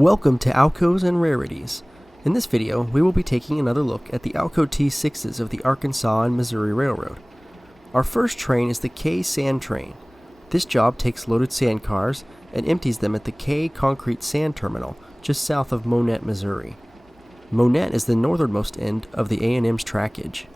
Welcome to Alcos and Rarities. In this video, we will be taking another look at the Alco T6s of the Arkansas and Missouri Railroad. Our first train is the K sand train. This job takes loaded sand cars and empties them at the K concrete sand terminal just south of Monett, Missouri. Monett is the northernmost end of the A&M's trackage.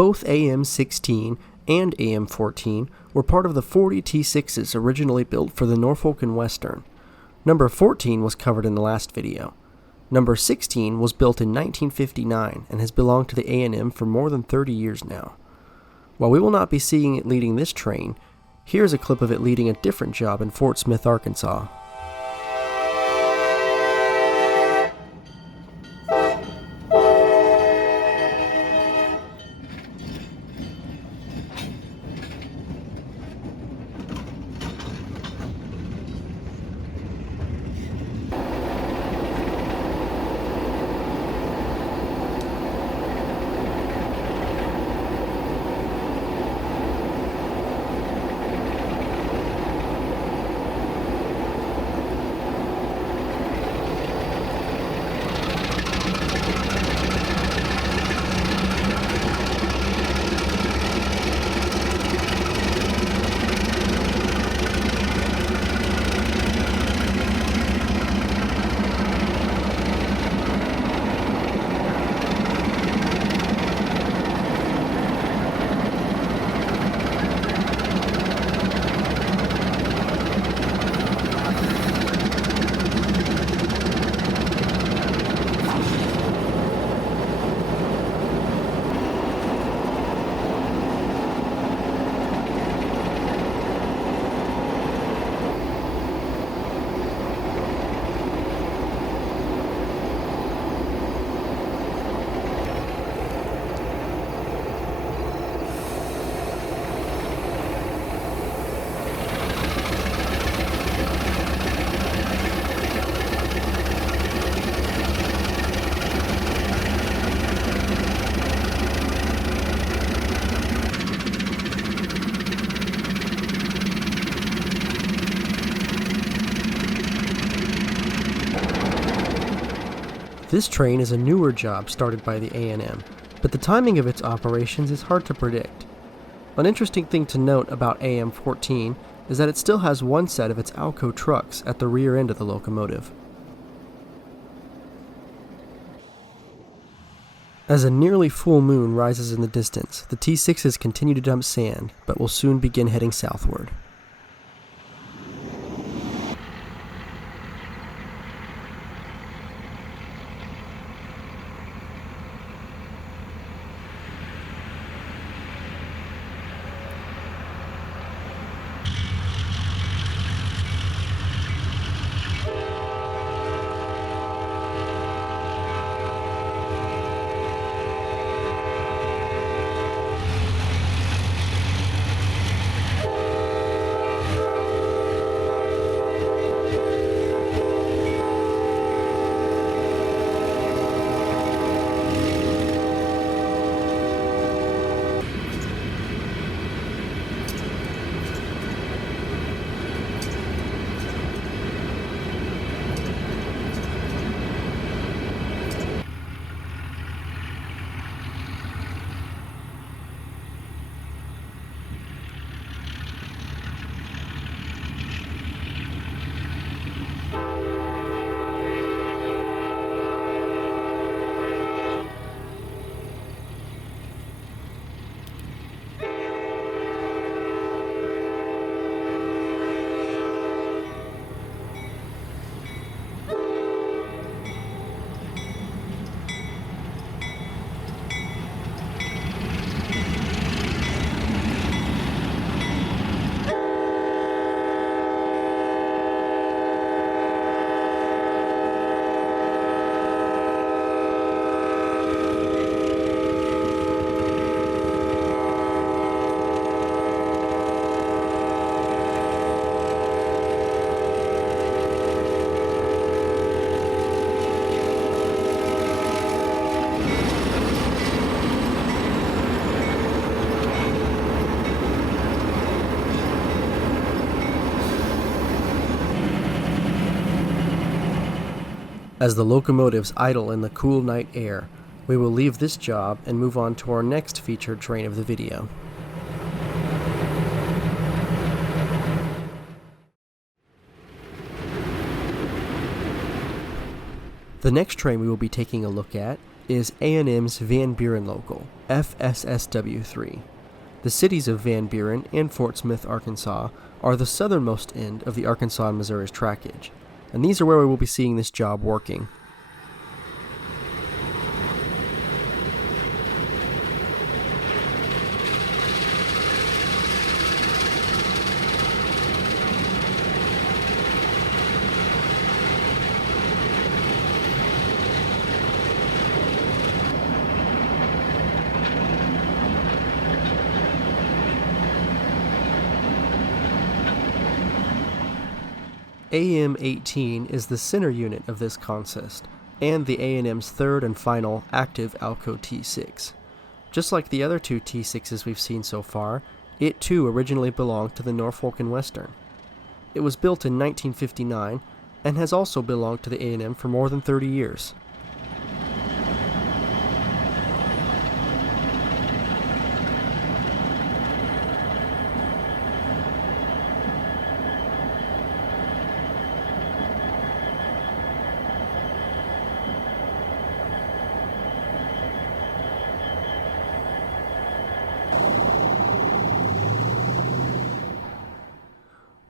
Both AM-16 and AM-14 were part of the 40 T6s originally built for the Norfolk and Western. Number 14 was covered in the last video. Number 16 was built in 1959 and has belonged to the A&M for more than 30 years now. While we will not be seeing it leading this train, here's a clip of it leading a different job in Fort Smith, Arkansas. This train is a newer job started by the A&M, but the timing of its operations is hard to predict. An interesting thing to note about AM-14 is that it still has one set of its Alco trucks at the rear end of the locomotive. As a nearly full moon rises in the distance, the T6s continue to dump sand, but will soon begin heading southward. As the locomotives idle in the cool night air, we will leave this job and move on to our next featured train of the video. The next train we will be taking a look at is A&M's Van Buren Local, FSSW3. The cities of Van Buren and Fort Smith, Arkansas are the southernmost end of the Arkansas and Missouri's trackage, and these are where we will be seeing this job working. AM-18 is the center unit of this consist, and the A&M's third and final active Alco T6. Just like the other two T6s we've seen so far, it too originally belonged to the Norfolk and Western. It was built in 1959, and has also belonged to the A&M for more than 30 years.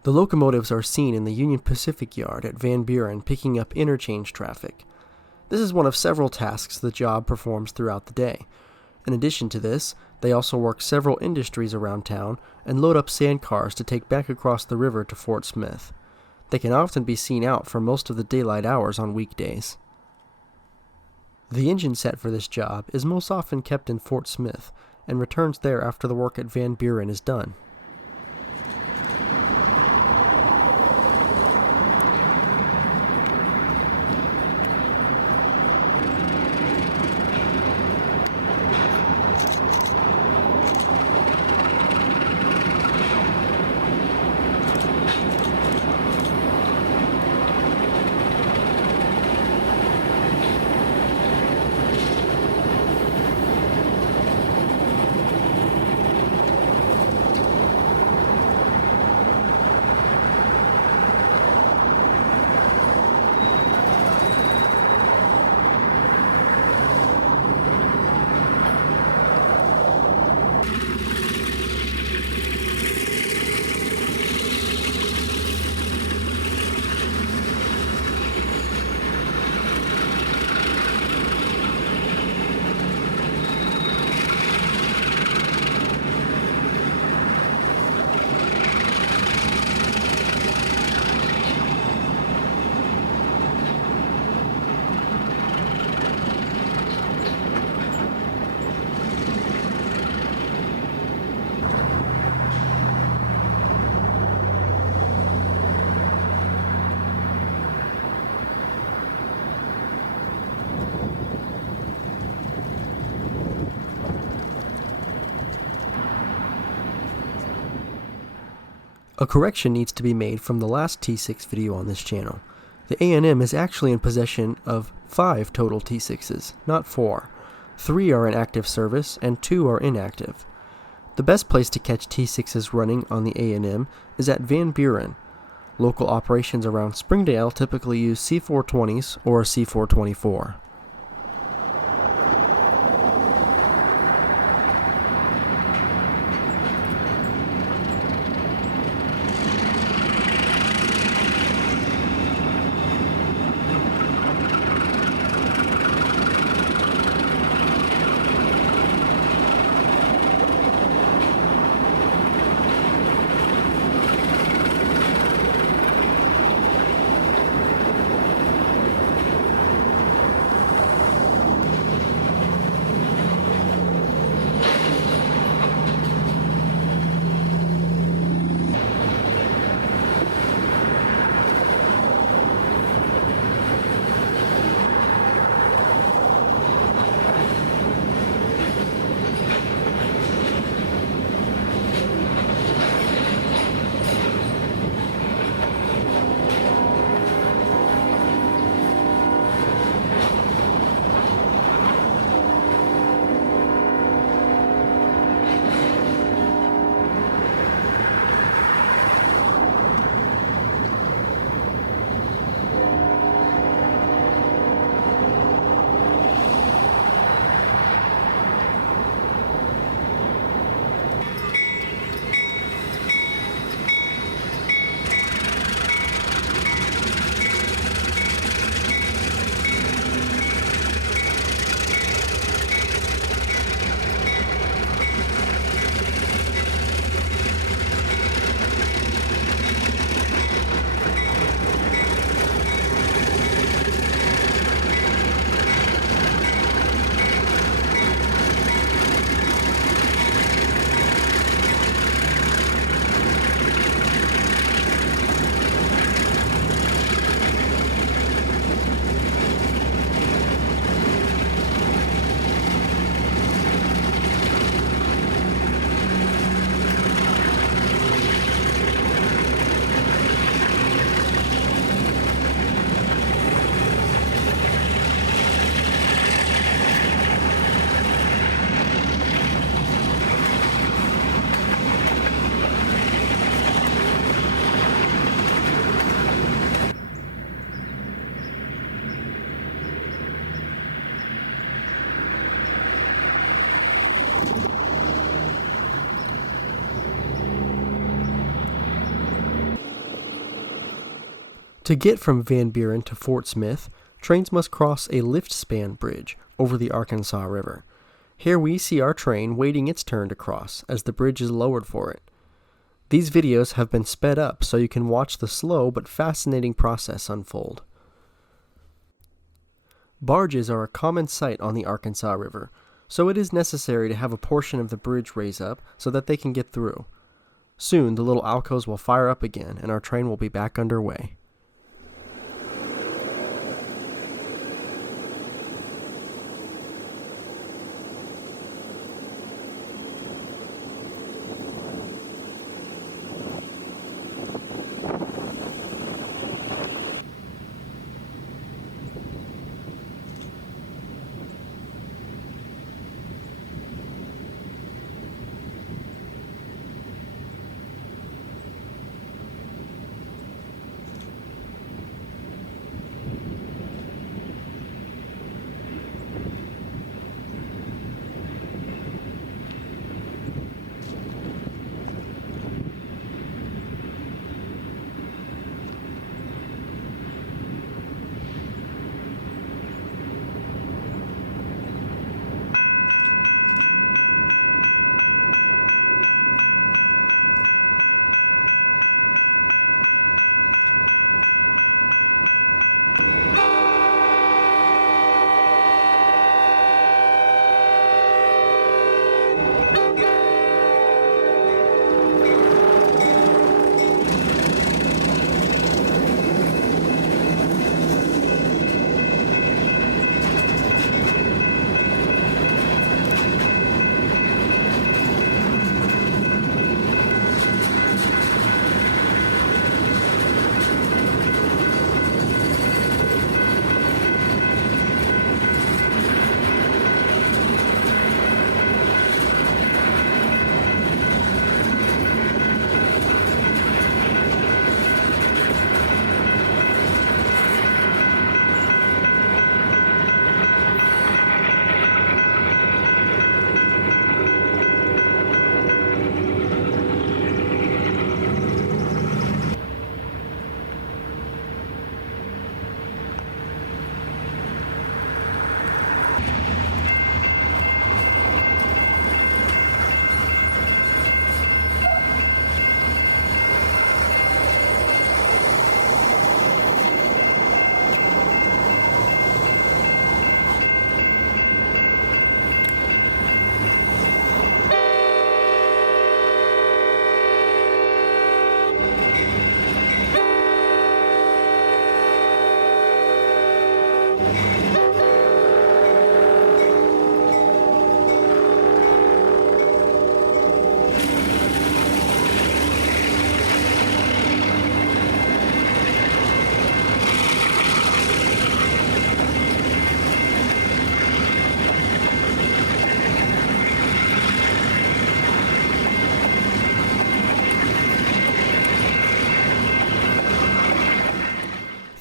The locomotives are seen in the Union Pacific Yard at Van Buren picking up interchange traffic. This is one of several tasks the job performs throughout the day. In addition to this, they also work several industries around town and load up sand cars to take back across the river to Fort Smith. They can often be seen out for most of the daylight hours on weekdays. The engine set for this job is most often kept in Fort Smith and returns there after the work at Van Buren is done. A correction needs to be made from the last T6 video on this channel. The A&M is actually in possession of 5 total T6s, not 4. 3 are in active service and 2 are inactive. The best place to catch T6s running on the A&M is at Van Buren. Local operations around Springdale typically use C420s or C424. To get from Van Buren to Fort Smith, trains must cross a lift span bridge over the Arkansas River. Here we see our train waiting its turn to cross as the bridge is lowered for it. These videos have been sped up so you can watch the slow but fascinating process unfold. Barges are a common sight on the Arkansas River, so it is necessary to have a portion of the bridge raise up so that they can get through. Soon the little Alcos will fire up again and our train will be back underway.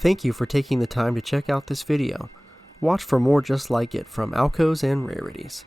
Thank you for taking the time to check out this video. Watch for more just like it from Alcos and Rarities.